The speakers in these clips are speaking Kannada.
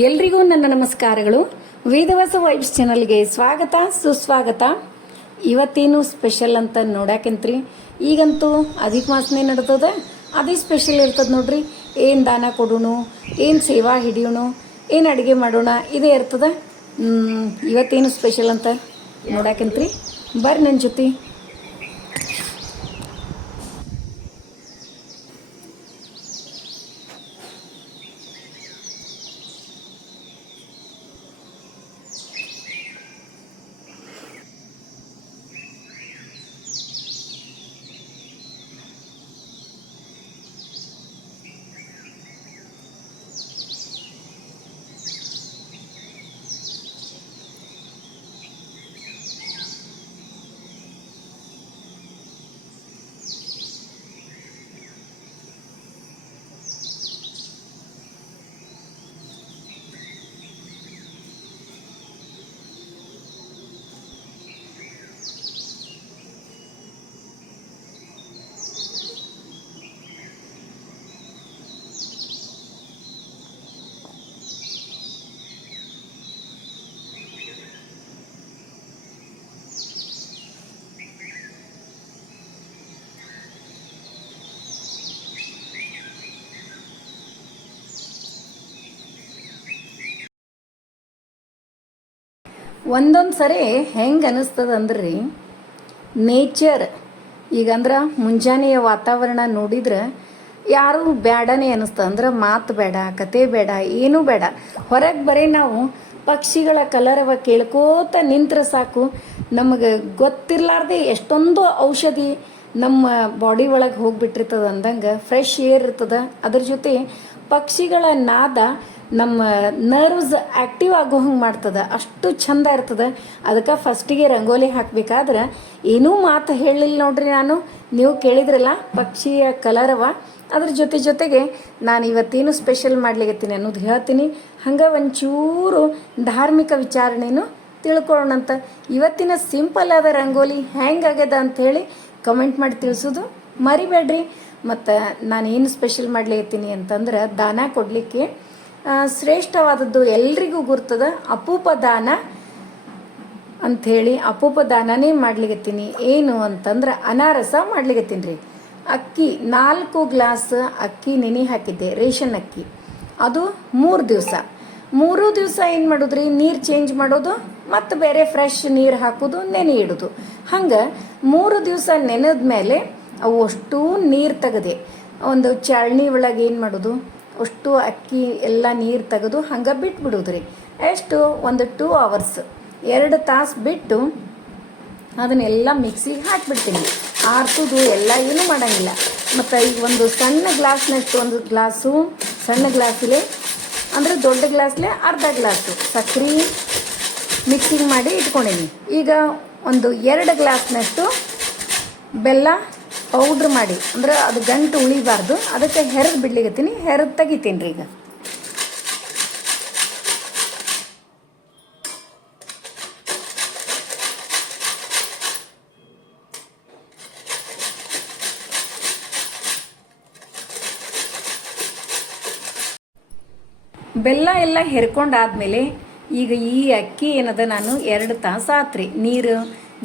ಎಲ್ರಿಗೂ ನನ್ನ ನಮಸ್ಕಾರಗಳು. ವೇದವಾಸ ವೈಬ್ಸ್ ಚಾನಲ್ಗೆ ಸ್ವಾಗತ ಸುಸ್ವಾಗತ. ಇವತ್ತೇನು ಸ್ಪೆಷಲ್ ಅಂತ ನೋಡಾಕಂತ್ರಿ. ಈಗಂತೂ ಅಧಿಕ ಮಾಸನೇ ನಡ್ತದ, ಅದೇ ಸ್ಪೆಷಲ್ ಇರ್ತದೆ ನೋಡ್ರಿ. ಏನು ದಾನ ಕೊಡೋಣ, ಏನು ಸೇವಾ ಹಿಡಿಯೋಣ, ಏನು ಅಡುಗೆ ಮಾಡೋಣ, ಇದೇ ಇರ್ತದ. ಇವತ್ತೇನು ಸ್ಪೆಷಲ್ ಅಂತ ನೋಡಾಕಂತ್ರಿ. ಬರ್ರಿ ನನ್ನ ಜೊತೆ. ಒಂದೊಂದು ಸರಿ ಹೆಂಗೆ ಅನ್ನಿಸ್ತದಂದ್ರಿ, ನೇಚರ್ ಈಗಂದ್ರೆ ಮುಂಜಾನೆಯ ವಾತಾವರಣ ನೋಡಿದ್ರೆ ಯಾರೂ ಬೇಡನೇ ಅನ್ನಿಸ್ತದೆ. ಅಂದ್ರೆ ಮಾತು ಬೇಡ, ಕತೆ ಬೇಡ, ಏನೂ ಬೇಡ. ಹೊರಗೆ ಬರೀ ನಾವು ಪಕ್ಷಿಗಳ ಕಲರವ ಕೇಳ್ಕೋತ ನಿಂತ್ರೆ ಸಾಕು, ನಮಗೆ ಗೊತ್ತಿರಲಾರ್ದೆ ಎಷ್ಟೊಂದು ಔಷಧಿ ನಮ್ಮ ಬಾಡಿ ಒಳಗೆ ಹೋಗಿಬಿಟ್ಟಿರ್ತದೆ. ಅಂದಂಗೆ ಫ್ರೆಶ್ ಏರ್ ಇರ್ತದೆ. ಅದ್ರ ಜೊತೆ ಪಕ್ಷಿಗಳ ನಾದ ನಮ್ಮ ನರ್ವ್ಸ್ ಆ್ಯಕ್ಟಿವ್ ಆಗೋ ಹಂಗೆ ಮಾಡ್ತದೆ. ಅಷ್ಟು ಚಂದ ಇರ್ತದೆ. ಅದಕ್ಕೆ ಫಸ್ಟಿಗೆ ರಂಗೋಲಿ ಹಾಕಬೇಕಾದ್ರೆ ಏನೂ ಮಾತು ಹೇಳಲಿಲ್ಲ ನೋಡ್ರಿ. ನೀವು ಕೇಳಿದ್ರಲ್ಲ ಪಕ್ಷಿಯ ಕಲರವ. ಅದ್ರ ಜೊತೆಗೆ ನಾನು ಇವತ್ತೇನು ಸ್ಪೆಷಲ್ ಮಾಡ್ಲಿಕತ್ತೀನಿ ಅನ್ನೋದು ಹೇಳ್ತೀನಿ. ಹಂಗೆ ಒಂಚೂರು ಧಾರ್ಮಿಕ ವಿಚಾರಣೆನೂ ತಿಳ್ಕೊಳ್ಳೋಣಂತ. ಇವತ್ತಿನ ಸಿಂಪಲ್ ಆದ ರಂಗೋಲಿ ಹೆಂಗಾಗ್ಯದ ಅಂಥೇಳಿ ಕಮೆಂಟ್ ಮಾಡಿ ತಿಳಿಸೋದು ಮರಿಬೇಡ್ರಿ. ಮತ್ತು ನಾನೇನು ಸ್ಪೆಷಲ್ ಮಾಡ್ಲಿಕತ್ತೀನಿ ಅಂತಂದ್ರೆ, ದಾನ ಕೊಡಲಿಕ್ಕೆ ಶ್ರೇಷ್ಠವಾದದ್ದು ಎಲ್ರಿಗೂ ಗುರ್ತದ ಅಪೂಪ ದಾನ ಅಂಥೇಳಿ ಅಪೂಪ ದಾನನೇ ಮಾಡ್ಲಿಕತ್ತೀನಿ. ಏನು ಅಂತಂದ್ರೆ ಅನಾರಸ ಮಾಡ್ಲಿಕತ್ತೀನಿ ರೀ. ಅಕ್ಕಿ 4 ಗ್ಲಾಸ್ ಅಕ್ಕಿ ನೆನೆ ಹಾಕಿದ್ದೆ, ರೇಷನ್ ಅಕ್ಕಿ. ಅದು 3 ದಿವಸ ಏನು ಮಾಡೋದ್ರಿ, ನೀರು ಚೇಂಜ್ ಮಾಡೋದು ಮತ್ತು ಬೇರೆ ಫ್ರೆಶ್ ನೀರು ಹಾಕೋದು, ನೆನೆ ಇಡೋದು. ಹಂಗೆ 3 ದಿವಸ ನೆನೆದ ಮೇಲೆ ಅವು ಅಷ್ಟೂ ನೀರು ತೆಗೆದೆ ಒಂದು ಚಾಳ್ನಿ ಒಳಗೆ ಏನು ಮಾಡೋದು, ಅಷ್ಟು ಅಕ್ಕಿ ಎಲ್ಲ ನೀರು ತೆಗೆದು ಹಂಗೆ ಬಿಟ್ಬಿಡೋದ್ರಿ. ಎಷ್ಟು ಒಂದು 2 ಅವರ್ಸ್, 2 ತಾಸು ಬಿಟ್ಟು ಅದನ್ನೆಲ್ಲ ಮಿಕ್ಸಿಗೆ ಹಾಕಿಬಿಡ್ತೀನಿ. ಆರ್ಸೋದು ಎಲ್ಲ ಏನೂ ಮಾಡೋಂಗಿಲ್ಲ. ಮತ್ತು ಈಗ ಒಂದು ಸಣ್ಣ ಗ್ಲಾಸ್ನಷ್ಟು, ಒಂದು ಗ್ಲಾಸು ಸಣ್ಣ ಗ್ಲಾಸಲ್ಲೇ ಅಂದರೆ ದೊಡ್ಡ ಗ್ಲಾಸ್ಲೇ ಅರ್ಧ ಗ್ಲಾಸು ಸಕ್ಕರೆ ಮಿಕ್ಸಿಂಗ್ ಮಾಡಿ ಇಟ್ಕೊಂಡೀನಿ. ಈಗ ಒಂದು 2 ಗ್ಲಾಸ್ನಷ್ಟು ಬೆಲ್ಲ ಪೌಡ್ರ್ ಮಾಡಿ, ಅಂದ್ರೆ ಅದು ಗಂಟು ಉಳಿಬಾರ್ದು, ಅದಕ್ಕೆ ಹೆರದು ಬಿಡ್ಲಿಕತ್ತೀನಿ. ಹೆರದು ತೆಗಿತೀನಿ ರೀ. ಈಗ ಬೆಲ್ಲ ಎಲ್ಲ ಹೆರ್ಕೊಂಡಾದ್ಮೇಲೆ ಈಗ ಈ ಅಕ್ಕಿ ಏನದ ನಾನು 2 ತಾಸು ಆತ್ರಿ ನೀರು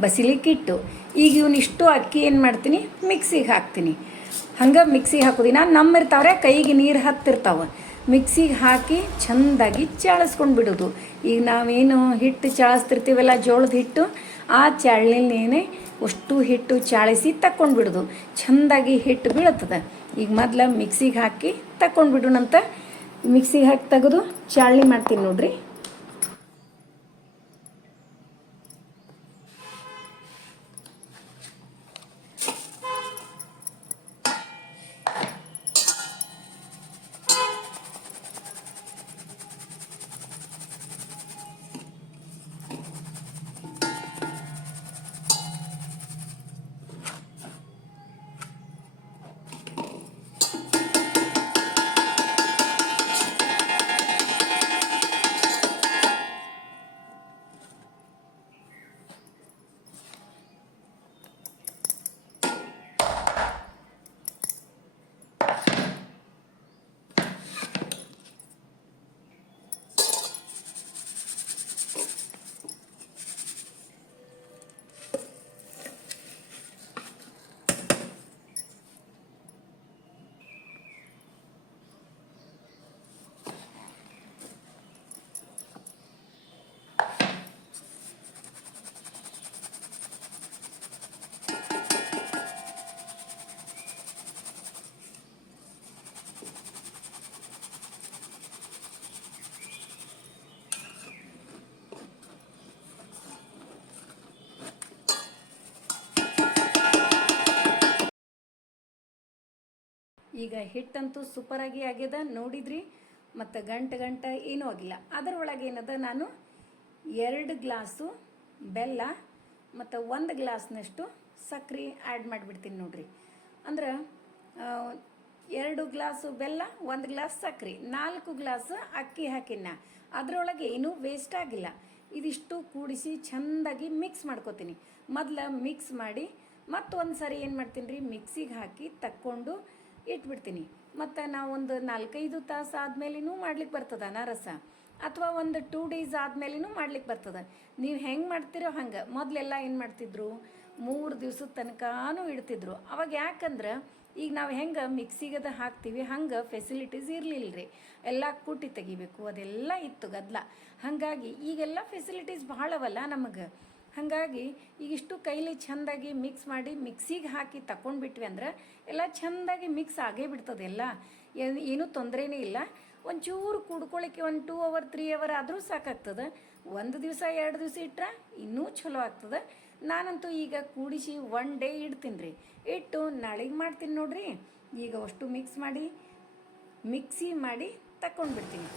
ಬಸಿಲಿಕ್ಕಿಟ್ಟು. ಈಗ ಇವನಿಷ್ಟು ಅಕ್ಕಿ ಏನು ಮಾಡ್ತೀನಿ, ಮಿಕ್ಸಿಗೆ ಹಾಕ್ತೀನಿ. ಹಂಗೆ ಮಿಕ್ಸಿಗೆ ಹಾಕೋದು. ನಾನು ನಮ್ಮಿರ್ತಾವ್ರೆ ಕೈಗೆ ನೀರು ಹತ್ತಿರ್ತಾವೆ. ಮಿಕ್ಸಿಗೆ ಹಾಕಿ ಚೆಂದಾಗಿ ಚಾಳಿಸ್ಕೊಂಡು ಬಿಡೋದು. ಈಗ ನಾವೇನು ಹಿಟ್ಟು ಚಾಳಿಸ್ತಿರ್ತೀವಲ್ಲ ಜೋಳದ ಹಿಟ್ಟು, ಆ ಚಾಳನೇನೆ ಅಷ್ಟು ಹಿಟ್ಟು ಚಾಳಿಸಿ ತಕ್ಕೊಂಡು ಬಿಡೋದು. ಚೆಂದಾಗಿ ಹಿಟ್ಟು ಬೀಳ್ತದೆ. ಈಗ ಮೊದಲು ಮಿಕ್ಸಿಗೆ ಹಾಕಿ ತಕ್ಕೊಂಡು ಬಿಡೋಣಂತ. ಮಿಕ್ಸಿಗೆ ಹಾಕಿ ತೆಗೆದು ಚಾಳನಿ ಮಾಡ್ತೀನಿ ನೋಡ್ರಿ. ಈಗ ಹಿಟ್ಟಂತೂ ಸೂಪರಾಗಿ ಆಗ್ಯದ ನೋಡಿದ್ರಿ. ಮತ್ತು ಗಂಟೆ ಏನೂ ಆಗಿಲ್ಲ. ಅದರೊಳಗೆ ಏನದ, ನಾನು 2 ಗ್ಲಾಸು ಬೆಲ್ಲ ಮತ್ತು 1 ಗ್ಲಾಸ್ನಷ್ಟು ಸಕ್ಕರೆ ಆ್ಯಡ್ ಮಾಡಿಬಿಡ್ತೀನಿ ನೋಡ್ರಿ. ಅಂದ್ರೆ 2 ಗ್ಲಾಸು ಬೆಲ್ಲ, 1 ಗ್ಲಾಸ್ ಸಕ್ಕರೆ, 4 ಗ್ಲಾಸ್ ಅಕ್ಕಿ ಹಾಕಿನ. ಅದರೊಳಗೆ ಏನೂ ವೇಸ್ಟ್ ಆಗಿಲ್ಲ. ಇದಿಷ್ಟು ಕೂಡಿಸಿ ಚೆಂದಾಗಿ ಮಿಕ್ಸ್ ಮಾಡ್ಕೋತೀನಿ. ಮೊದಲು ಮಿಕ್ಸ್ ಮಾಡಿ ಮತ್ತೊಂದು ಸಾರಿ ಏನು ಮಾಡ್ತೀನಿ ರೀ, ಮಿಕ್ಸಿಗೆ ಹಾಕಿ ತಕ್ಕೊಂಡು ಇಟ್ಬಿಡ್ತೀನಿ. ಮತ್ತು ನಾವು ಒಂದು 4-5 ತಾಸು ಆದಮೇಲೆನೂ ಮಾಡ್ಲಿಕ್ಕೆ ಬರ್ತದೆ ಅನಾರಸ, ಅಥವಾ ಒಂದು 2 ಡೇಸ್ ಆದಮೇಲೆನೂ ಮಾಡ್ಲಿಕ್ಕೆ ಬರ್ತದೆ. ನೀವು ಹೆಂಗೆ ಮಾಡ್ತೀರೋ ಹಂಗೆ. ಮೊದಲೆಲ್ಲ ಏನು ಮಾಡ್ತಿದ್ರು, 3 ದಿವ್ಸದ ತನಕನೂ ಇಡ್ತಿದ್ರು. ಅವಾಗ ಯಾಕಂದ್ರೆ ಈಗ ನಾವು ಹೆಂಗೆ ಮಿಕ್ಸಿಗದ ಹಾಕ್ತೀವಿ ಹಂಗೆ ಫೆಸಿಲಿಟೀಸ್ ಇರಲಿಲ್ಲ ರೀ. ಎಲ್ಲ ಕುಟ್ಟಿ ತೆಗಿಬೇಕು, ಅದೆಲ್ಲ ಇತ್ತು ಗದ್ದಲ. ಹಾಗಾಗಿ ಈಗೆಲ್ಲ ಫೆಸಿಲಿಟೀಸ್ ಭಾಳವಲ್ಲ ನಮಗೆ. ಹಾಗಾಗಿ ಈಗಿಷ್ಟು ಕೈಲಿ ಚೆಂದಾಗಿ ಮಿಕ್ಸ್ ಮಾಡಿ ಮಿಕ್ಸಿಗೆ ಹಾಕಿ ತಗೊಂಡ್ಬಿಟ್ವಿ ಅಂದ್ರೆ ಎಲ್ಲ ಚೆಂದಾಗಿ ಮಿಕ್ಸ್ ಆಗೇ ಬಿಡ್ತದೆ. ಎಲ್ಲ ಏನೂ ತೊಂದರೆನೇ ಇಲ್ಲ. ಒಂಚೂರು ಕುಡ್ಕೊಳ್ಳಿಕ್ಕೆ 1 2 ಅವರ್ 3 ಅವರ್ ಆದರೂ ಸಾಕಾಗ್ತದೆ. 1 ದಿವಸ 2 ದಿವಸ ಇಟ್ಟರೆ ಇನ್ನೂ ಚಲೋ ಆಗ್ತದೆ. ನಾನಂತೂ ಈಗ ಕೂಡಿಸಿ 1 ಡೇ ಇಡ್ತೀನಿ ರೀ. ಇಟ್ಟು ನಾಳೆಗೆ ಮಾಡ್ತೀನಿ ನೋಡ್ರಿ. ಈಗ ಅಷ್ಟು ಮಿಕ್ಸ್ ಮಾಡಿ ಮಿಕ್ಸಿ ಮಾಡಿ ತಗೊಂಡ್ಬಿಡ್ತೀನಿ.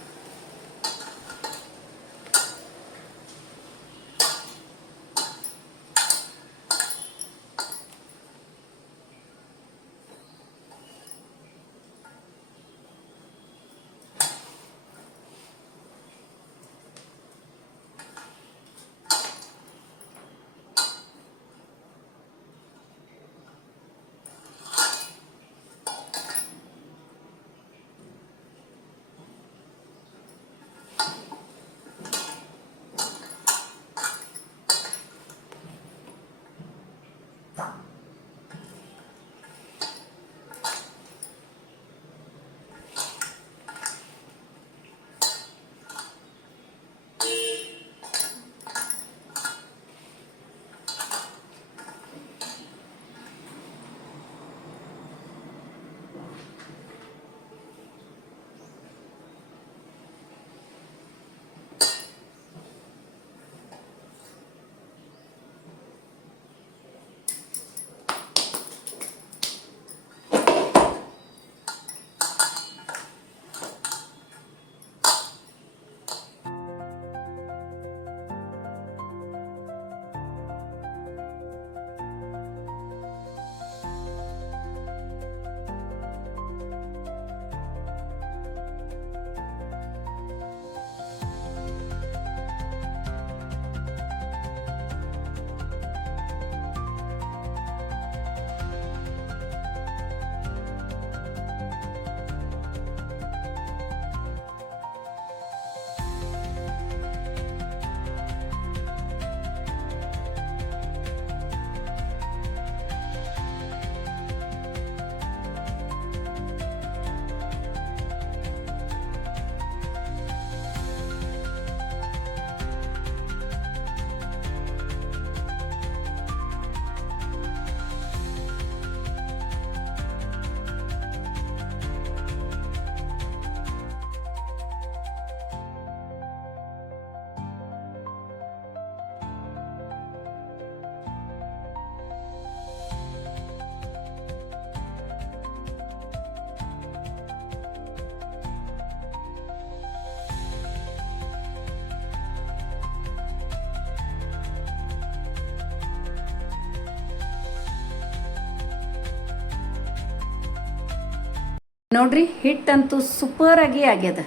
ನೋಡ್ರಿ, ಹಿಟ್ಟಂತೂ ಸೂಪರಾಗಿ ಆಗ್ಯದ.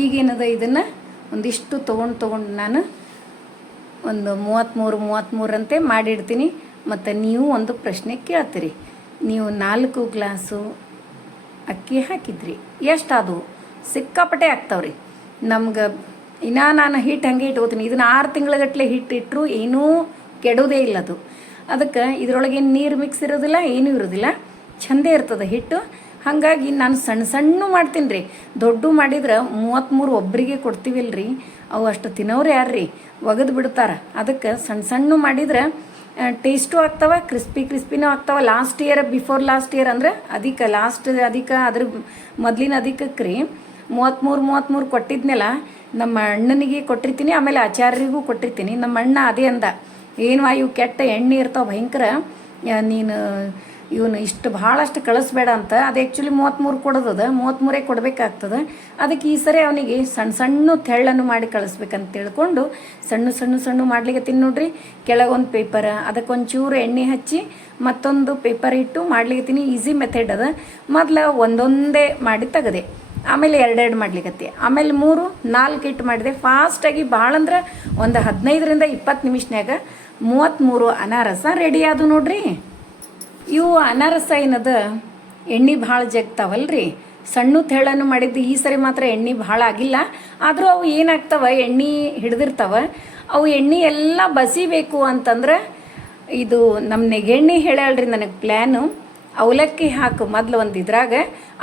ಈಗೇನದ, ಇದನ್ನು ಒಂದಿಷ್ಟು ತೊಗೊಂಡು ನಾನು ಒಂದು 33 ಅಂತೆ ಮಾಡಿಡ್ತೀನಿ. ಮತ್ತು ನೀವು ಒಂದು ಪ್ರಶ್ನೆ ಕೇಳ್ತೀರಿ, ನೀವು 4 ಗ್ಲಾಸು ಅಕ್ಕಿ ಹಾಕಿದ್ರಿ, ಎಷ್ಟಾದವು? ಸಿಕ್ಕಾಪಟ್ಟೆ ಆಗ್ತಾವ್ರಿ ನಮ್ಗೆ. ಇನ್ನೂ ನಾನು ಹಿಟ್ಟು ಹಾಗೆ ಇಟ್ಕೋತೀನಿ. ಇದನ್ನು 6 ತಿಂಗಳಗಟ್ಟಲೆ ಹಿಟ್ಟಿಟ್ರು ಏನೂ ಕೆಡೋದೇ ಇಲ್ಲ ಅದು. ಅದಕ್ಕೆ ಇದರೊಳಗೇನು ನೀರು ಮಿಕ್ಸ್ ಇರೋದಿಲ್ಲ, ಏನೂ ಇರೋದಿಲ್ಲ, ಚಂದೇ ಇರ್ತದೆ ಹಿಟ್ಟು. ಹಾಗಾಗಿ ನಾನು ಸಣ್ಣ ಮಾಡ್ತೀನಿ ರೀ. ದೊಡ್ಡ ಮಾಡಿದ್ರೆ 33 ಒಬ್ಬರಿಗೆ ಕೊಡ್ತೀವಿಲ್ರಿ, ಅವು ಅಷ್ಟು ತಿನ್ನೋರು ಯಾರ್ರಿ, ಒಗೆದು ಬಿಡ್ತಾರೆ. ಅದಕ್ಕೆ ಸಣ್ಣ ಮಾಡಿದ್ರೆ ಟೇಸ್ಟು ಆಗ್ತಾವೆ, ಕ್ರಿಸ್ಪಿನೂ ಆಗ್ತಾವೆ. ಬಿಫೋರ್ ಲಾಸ್ಟ್ ಇಯರ್ ಅಂದ್ರೆ ಅದ್ರ ಮೊದಲಿನ ಅದಕ್ಕೆ ರೀ 33 ಕೊಟ್ಟಿದ್ನೆಲ್ಲ ನಮ್ಮ ಅಣ್ಣನಿಗೆ ಕೊಟ್ಟಿರ್ತೀನಿ, ಆಮೇಲೆ ಆಚಾರ್ಯರಿಗೂ ಕೊಟ್ಟಿರ್ತೀನಿ. ನಮ್ಮ ಅಣ್ಣ ಅದೇ ಅಂದ, ಏನು ಇವು ಕೆಟ್ಟ ಎಣ್ಣೆ ಇರ್ತಾವೆ ಭಯಂಕರ, ನೀನು ಇವನು ಇಷ್ಟು ಭಾಳಷ್ಟು ಕಳಿಸ್ಬೇಡ ಅಂತ. ಅದು ಆ್ಯಕ್ಚುಲಿ 33 ಕೊಡೋದದ, 33 ಕೊಡಬೇಕಾಗ್ತದೆ. ಅದಕ್ಕೆ ಈ ಸರಿ ಅವನಿಗೆ ಸಣ್ಣ ಸಣ್ಣ ತೆಳ್ಳನ್ನು ಮಾಡಿ ಕಳಿಸ್ಬೇಕಂತ ತಿಳ್ಕೊಂಡು ಸಣ್ಣ ಸಣ್ಣ ಸಣ್ಣ ಮಾಡ್ಲಿಕ್ಕೆ ನೋಡ್ರಿ. ಕೆಳಗೊಂದು ಪೇಪರ್, ಅದಕ್ಕೊಂಚೂರು ಎಣ್ಣೆ ಹಚ್ಚಿ ಮತ್ತೊಂದು ಪೇಪರ್ ಇಟ್ಟು ಮಾಡ್ಲಿಕ್ಕೆ ಈಸಿ ಮೆಥಡ್ ಅದ. ಮೊದಲು ಒಂದೊಂದೇ ಮಾಡಿ ತೆಗೆದೆ, ಆಮೇಲೆ 2 ಮಾಡ್ಲಿಕ್ಕತ್ತಿ, ಆಮೇಲೆ 3 4 ಇಟ್ಟು ಮಾಡಿದೆ. ಫಾಸ್ಟಾಗಿ ಭಾಳ ಅಂದ್ರೆ ಒಂದು 15ರಿಂದ 20 ನಿಮಿಷನ್ಯಾಗ 33 ಅನಾರಸ ರೆಡಿ ಆದು ನೋಡ್ರಿ. ಇವು ಅನಾರಸ ಏನದ ಎಣ್ಣೆ ಭಾಳ ಜಗ್ತಾವಲ್ರಿ. ಸಣ್ಣ ತೆಳ್ಳನ್ನು ಮಾಡಿದ್ದು ಈ ಸರಿ ಮಾತ್ರ ಎಣ್ಣೆ ಭಾಳ ಆಗಿಲ್ಲ. ಆದರೂ ಅವು ಏನಾಗ್ತವ, ಎಣ್ಣೆ ಹಿಡ್ದಿರ್ತಾವ. ಅವು ಎಣ್ಣೆ ಎಲ್ಲ ಬಸಿಬೇಕು ಅಂತಂದ್ರೆ ಇದು ನಮ್ಮ ನೆಗೆಣ್ಣೆ ಹೇಳ್ಯಾಳ್ರಿ ನನಗೆ ಪ್ಲ್ಯಾನು. ಅವಲಕ್ಕಿ ಹಾಕು ಮೊದಲು ಒಂದು ಇದ್ರಾಗ,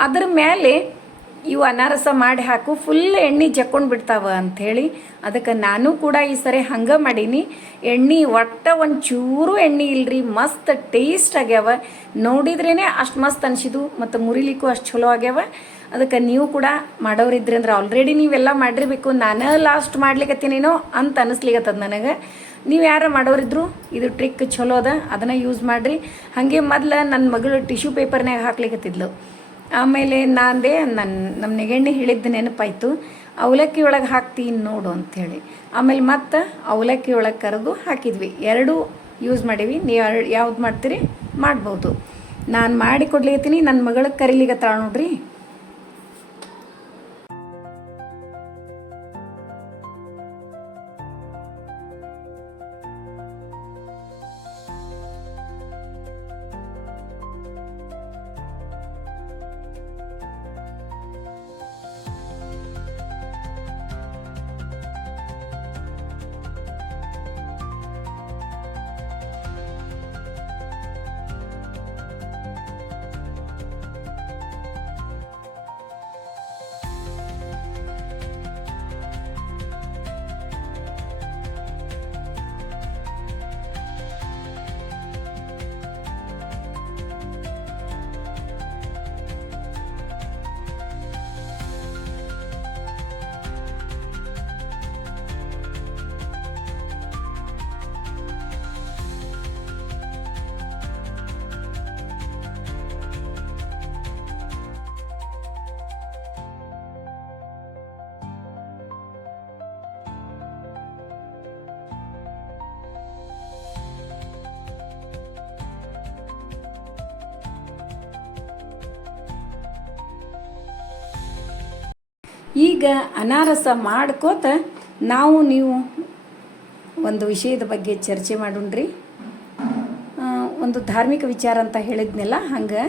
ಅದ್ರ ಮೇಲೆ ಇವು ಅನಾರಸ ಮಾಡಿ ಹಾಕು, ಫುಲ್ ಎಣ್ಣೆ ಜಕ್ಕೊಂಡು ಬಿಡ್ತಾವ ಅಂಥೇಳಿ. ಅದಕ್ಕೆ ನಾನು ಕೂಡ ಈ ಸರಿ ಹಂಗೆ ಮಾಡೀನಿ. ಎಣ್ಣೆ ಒಟ್ಟು ಒಂಚೂರು ಎಣ್ಣೆ ಇಲ್ರಿ, ಮಸ್ತ್ ಟೇಸ್ಟ್ ಆಗ್ಯಾವ. ನೋಡಿದ್ರೇ ಅಷ್ಟು ಮಸ್ತ್ ಅನಿಸಿದು, ಮತ್ತು ಮುರಿಲಿಕ್ಕೂ ಅಷ್ಟು ಚಲೋ ಆಗ್ಯಾವ. ಅದಕ್ಕೆ ನೀವು ಕೂಡ ಮಾಡೋರಿದ್ರಿ ಅಂದ್ರೆ ಆಲ್ರೆಡಿ ನೀವೆಲ್ಲ ಮಾಡಿರ್ಬೇಕು. ನಾನು ಲಾಸ್ಟ್ ಮಾಡ್ಲಿಕ್ಕತ್ತೀನೇನೋ ಅಂತ ಅನಿಸ್ಲಿಕ್ಕತ್ತದ ನನಗೆ. ನೀವು ಯಾರು ಮಾಡೋರಿದ್ರು ಇದು ಟ್ರಿಕ್ ಚಲೋ ಅದ, ಅದನ್ನು ಯೂಸ್ ಮಾಡಿರಿ. ಹಾಗೆ ಮೊದಲು ನನ್ನ ಮಗಳು ಟಿಶ್ಯೂ ಪೇಪರ್ನಾಗ ಹಾಕ್ಲಿಕ್ಕತ್ತಿದ್ಲು. ಆಮೇಲೆ ನಾಂದೆ ನಮ್ಮ ನೆಗೆಣ್ಣೆ ಹೇಳಿದ್ದು ನೆನಪಾಯಿತು, ಅವಲಕ್ಕಿ ಒಳಗೆ ಹಾಕ್ತೀನಿ ನೋಡು ಅಂಥೇಳಿ. ಆಮೇಲೆ ಮತ್ತೆ ಅವಲಕ್ಕಿ ಒಳಗೆ ಕರೆದು ಹಾಕಿದ್ವಿ. 2 ಯೂಸ್ ಮಾಡೀವಿ. ನೀವು ಯಾವ್ದು ಮಾಡ್ತೀರಿ ಮಾಡ್ಬೋದು. ನಾನು ಮಾಡಿ ಕೊಡ್ಲಿಕತ್ತೀನಿ, ನನ್ನ ಮಗಳಿಗೆ ಕರೀಲಿಗತ್ತಾಳ ನೋಡ್ರಿ. ಈಗ ಅನಾರಸ ಮಾಡ್ಕೋತ ನೀವು ಒಂದು ವಿಷಯದ ಬಗ್ಗೆ ಚರ್ಚೆ ಮಾಡೋಣ್ರಿ. ಒಂದು ಧಾರ್ಮಿಕ ವಿಚಾರ ಅಂತ ಹೇಳಿದ್ನೆಲ್ಲ, ಹಂಗೆ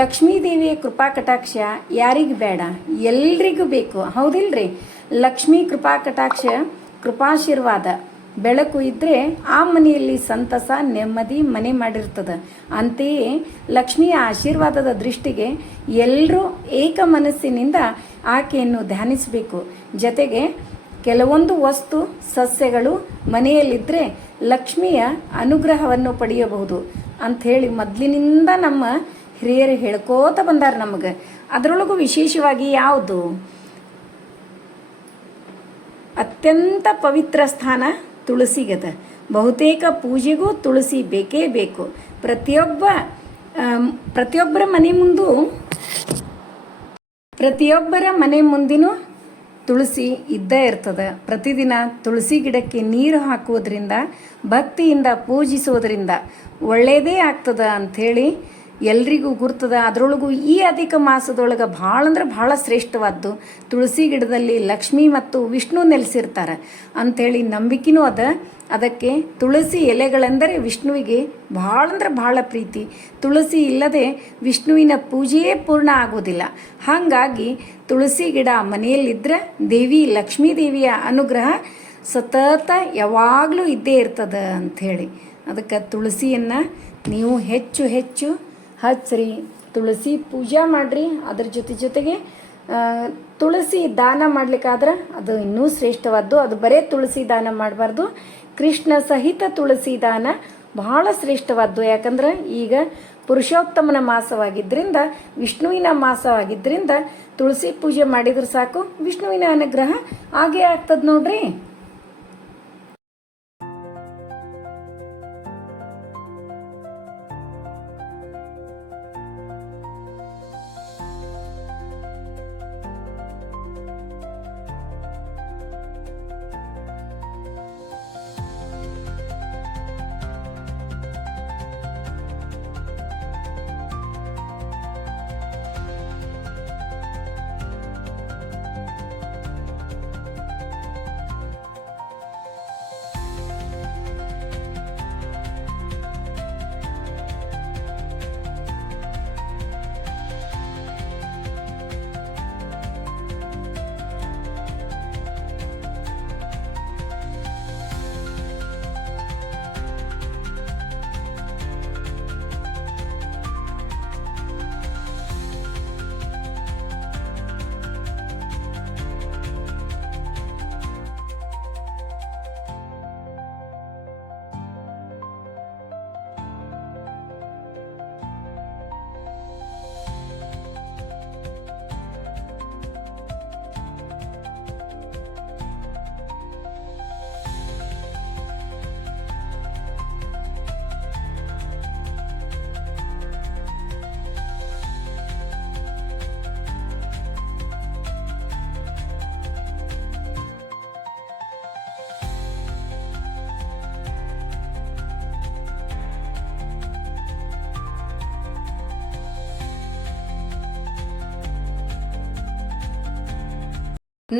ಲಕ್ಷ್ಮೀದೇವಿಯ ಕೃಪಾ ಕಟಾಕ್ಷ ಯಾರಿಗೆ ಬೇಡ, ಎಲ್ರಿಗೂ ಬೇಕು, ಹೌದಿಲ್ರಿ? ಲಕ್ಷ್ಮೀ ಕೃಪಾ ಕಟಾಕ್ಷ, ಕೃಪಾಶೀರ್ವಾದ ಬೆಳಕು ಇದ್ದರೆ ಆ ಮನೆಯಲ್ಲಿ ಸಂತಸ ನೆಮ್ಮದಿ ಮನೆ ಮಾಡಿರ್ತದೆ. ಅಂತೆಯೇ ಲಕ್ಷ್ಮಿಯ ಆಶೀರ್ವಾದದ ದೃಷ್ಟಿಗೆ ಎಲ್ಲರೂ ಏಕ ಮನಸ್ಸಿನಿಂದ ಆಕೆಯನ್ನು ಧ್ಯಾನಿಸಬೇಕು. ಜೊತೆಗೆ ಕೆಲವೊಂದು ವಸ್ತು ಸಸ್ಯಗಳು ಮನೆಯಲ್ಲಿದ್ದರೆ ಲಕ್ಷ್ಮಿಯ ಅನುಗ್ರಹವನ್ನು ಪಡೆಯಬಹುದು ಅಂಥೇಳಿ ಮೊದಲಿನಿಂದ ನಮ್ಮ ಹಿರಿಯರು ಹೇಳ್ಕೋತ ಬಂದಾರ ನಮಗೆ. ಅದರೊಳಗೂ ವಿಶೇಷವಾಗಿ ಯಾವುದು ಅತ್ಯಂತ ಪವಿತ್ರ ಸ್ಥಾನ ತುಳಸಿಗದ. ಬಹುತೇಕ ಪೂಜೆಗೂ ತುಳಸಿ ಬೇಕೇ ಬೇಕು. ಪ್ರತಿಯೊಬ್ಬರ ಮನೆ ಮುಂದಿನೂ ತುಳಸಿ ಇದ್ದೇ ಇರ್ತದೆ. ಪ್ರತಿದಿನ ತುಳಸಿ ಗಿಡಕ್ಕೆ ನೀರು ಹಾಕುವುದರಿಂದ, ಭಕ್ತಿಯಿಂದ ಪೂಜಿಸೋದ್ರಿಂದ ಒಳ್ಳೆಯದೇ ಆಗ್ತದೆ ಅಂಥೇಳಿ ಎಲ್ರಿಗೂ ಗುರ್ತದ. ಅದರೊಳಗೂ ಈ ಅಧಿಕ ಮಾಸದೊಳಗೆ ಭಾಳ ಶ್ರೇಷ್ಠವಾದ್ದು ತುಳಸಿ ಗಿಡದಲ್ಲಿ ಲಕ್ಷ್ಮಿ ಮತ್ತು ವಿಷ್ಣು ನೆಲೆಸಿರ್ತಾರೆ ಅಂಥೇಳಿ ನಂಬಿಕೆನೂ ಅದ. ಅದಕ್ಕೆ ತುಳಸಿ ಎಲೆಗಳೆಂದರೆ ವಿಷ್ಣುವಿಗೆ ಭಾಳ ಪ್ರೀತಿ. ತುಳಸಿ ಇಲ್ಲದೆ ವಿಷ್ಣುವಿನ ಪೂಜೆಯೇ ಪೂರ್ಣ ಆಗೋದಿಲ್ಲ. ಹಾಗಾಗಿ ತುಳಸಿ ಗಿಡ ಮನೆಯಲ್ಲಿದ್ದರೆ ಲಕ್ಷ್ಮೀ ದೇವಿಯ ಅನುಗ್ರಹ ಸತತ ಯಾವಾಗಲೂ ಇದ್ದೇ ಇರ್ತದೆ ಅಂಥೇಳಿ. ಅದಕ್ಕೆ ತುಳಸಿಯನ್ನು ನೀವು ಹೆಚ್ಚು ಹಚ್ಚ್ರಿ, ತುಳಸಿ ಪೂಜೆ ಮಾಡಿರಿ. ಅದ್ರ ಜೊತೆಗೆ ತುಳಸಿ ದಾನ ಮಾಡ್ಲಿಕ್ಕಾದ್ರೆ ಅದು ಇನ್ನೂ ಶ್ರೇಷ್ಠವಾದ್ದು. ಅದು ಬರೇ ತುಳಸಿ ದಾನ ಮಾಡಬಾರ್ದು, ಕೃಷ್ಣ ಸಹಿತ ತುಳಸಿ ದಾನ ಬಹಳ ಶ್ರೇಷ್ಠವಾದ್ದು. ಯಾಕಂದ್ರೆ ಈಗ ಪುರುಷೋತ್ತಮನ ಮಾಸವಾಗಿದ್ದರಿಂದ, ವಿಷ್ಣುವಿನ ಮಾಸವಾಗಿದ್ದರಿಂದ ತುಳಸಿ ಪೂಜೆ ಮಾಡಿದ್ರೆ ಸಾಕು, ವಿಷ್ಣುವಿನ ಅನುಗ್ರಹ ಹಾಗೇ ಆಗ್ತದೆ ನೋಡ್ರಿ.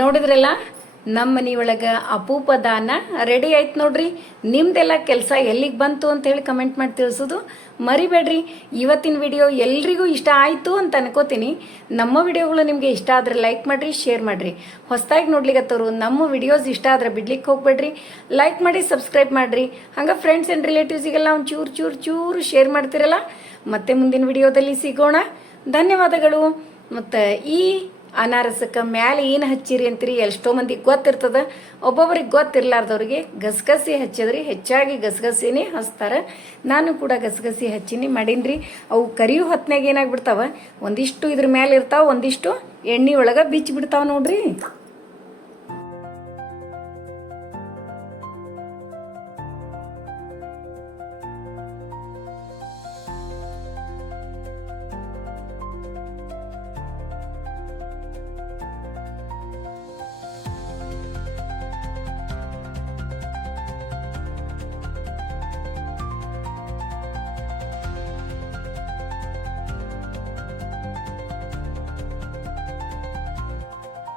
ನೋಡಿದ್ರಲ್ಲ ನಮ್ಮ ಮನೆಯೊಳಗೆ ಅಪೂಪ ದಾನ ರೆಡಿ ಆಯ್ತು ನೋಡ್ರಿ. ನಿಮ್ದೆಲ್ಲ ಕೆಲಸ ಎಲ್ಲಿಗೆ ಬಂತು ಅಂತ ಹೇಳಿ ಕಮೆಂಟ್ ಮಾಡಿ ತಿಳಿಸೋದು ಮರಿಬೇಡ್ರಿ. ಇವತ್ತಿನ ವಿಡಿಯೋ ಎಲ್ರಿಗೂ ಇಷ್ಟ ಆಯಿತು ಅಂತ ಅನ್ಕೋತೀನಿ. ನಮ್ಮ ವಿಡಿಯೋಗಳು ನಿಮಗೆ ಇಷ್ಟ ಆದರೆ ಲೈಕ್ ಮಾಡಿರಿ, ಶೇರ್ ಮಾಡಿರಿ. ಹೊಸದಾಗಿ ನೋಡ್ಲಿಕ್ಕತ್ತವರು ನಮ್ಮ ವಿಡಿಯೋಸ್ ಇಷ್ಟ ಆದರೆ ಬಿಡ್ಲಿಕ್ಕೆ ಹೋಗ್ಬೇಡ್ರಿ. ಲೈಕ್ ಮಾಡಿ, ಸಬ್ಸ್ಕ್ರೈಬ್ ಮಾಡಿರಿ. ಹಂಗೆ ಫ್ರೆಂಡ್ಸ್ ಆ್ಯಂಡ್ ರಿಲೇಟಿವ್ಸಿಗೆಲ್ಲ ಒಂದು ಚೂರು ಶೇರ್ ಮಾಡ್ತಿರಲ್ಲ. ಮತ್ತೆ ಮುಂದಿನ ವಿಡಿಯೋದಲ್ಲಿ ಸಿಗೋಣ. ಧನ್ಯವಾದಗಳು. ಮತ್ತು ಈ ಅನಾರಸಕ್ಕೆ ಮ್ಯಾಲೆ ಏನು ಹಚ್ಚಿರಿ ಅಂತೀರಿ ಎಷ್ಟೋ ಮಂದಿಗೆ ಗೊತ್ತಿರ್ತದ, ಒಬ್ಬೊಬ್ರಿಗೆ ಗೊತ್ತಿರ್ಲಾರ್ದವ್ರಿಗೆ ಗಸಗಸಿ ಹಚ್ಚಿದ್ರಿ. ಹೆಚ್ಚಾಗಿ ಗಸಗಸಿನೇ ಹಚ್ತಾರೆ. ನಾನು ಕೂಡ ಗಸಗಸಿ ಹಚ್ಚಿನಿ ಮಾಡೀನಿ. ಅವು ಕರಿಯು ಹೊತ್ನಾಗ ಏನಾಗ್ಬಿಡ್ತಾವ, ಒಂದಿಷ್ಟು ಇದ್ರ ಮೇಲೆ ಇರ್ತಾವ, ಒಂದಿಷ್ಟು ಎಣ್ಣೆ ಒಳಗೆ ಬಿಚ್ಚಿ ಬಿಡ್ತಾವ ನೋಡ್ರಿ.